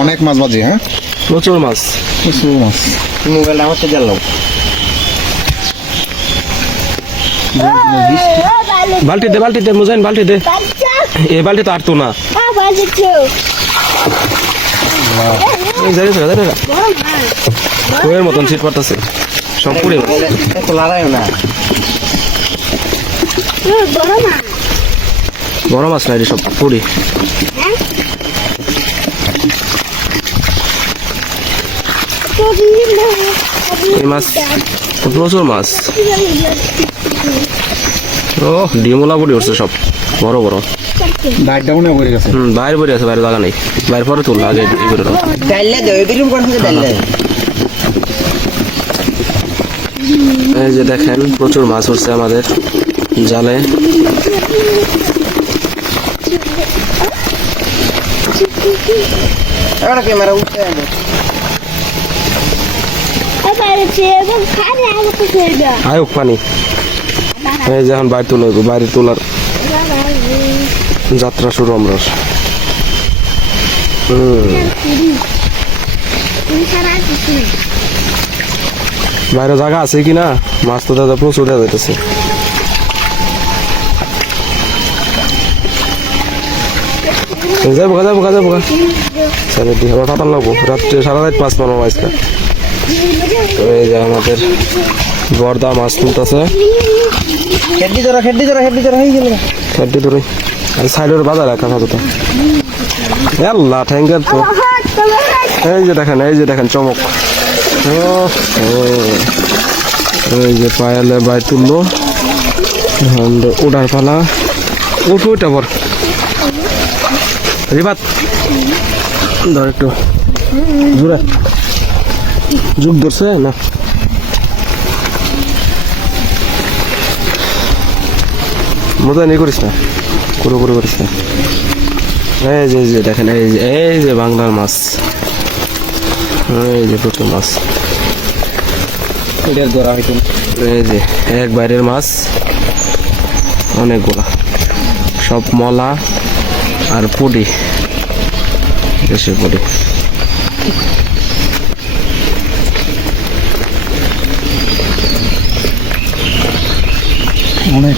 অনেক মাছ বাজে হ্যাঁ? প্রচুর মাছ। প্রচুর মাছ। মোবাইলটা বালতি দে বালতি দে মুজাইন বালতি দে। এই বালতি তো আর তো না। কোয়ের মতন সিট পারতেছে সব পুড়ে না। বড় মাছ নাই রে সব পুড়ি এই মাছ প্রচুর মাছ? ও ডিমলা পড়ে উঠছে সব বড় বড়। বাইরে পড়ে আছে বাইরে জায়গা নেই। বাইরে পরে তুললো আগে এই যে দেখেন প্রচুর মাছ উঠছে আমাদের জালে। এবার ক্যামেরা উঠতে আয়ুক পানি এই যে এখন বাইরে তুলে বাইরে তোলার যাত্রা শুরু আমরা বাইরে জায়গা আছে কি না মাছ তো দাদা প্রচুর দেওয়া যাইতেছে যাব যাব যাব সাড়ে দিকে আবার পাতান লাগবো। রাত্রে সারা রাত মাছ মারবো তো এই যে আমাদের বর্দা মাছ তুলতেছে। খেডি ধরা খেডি ধরা খেডি ধরা হয়ে গেল। ধরে। আর সাইডের বাজার রাখা থাকতো তো। আল্লাহ তো। এই যে দেখেন এই যে দেখেন চমক। ও, ও। এই যে পায়ালে বাই তুললো। উড়ার পালা। উঠো ওইটা বর রিবাত। ধর একটু। জোরে। যুগ ধরছে না? মজা নেই করিস না। পুরো পুরো করিস না। এই যে যে দেখেন এই যে এই যে বাংলার মাছ। এই যে প্রচুর মাছ। এটার ধরা হইতো। এই যে এক বাইরের মাছ। অনেকগুলা। সব মলা। আর পুডি দেশি পুডি। অনেক।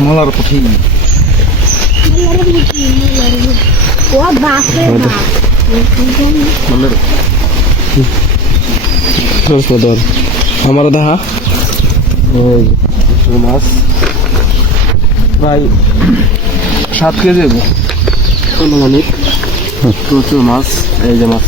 মলার পুঁঠি। আমার দেখা। মাছ। প্রায় সাত কেজি হবে আনুমানিক প্রচুর মাছ এই যে মাছ।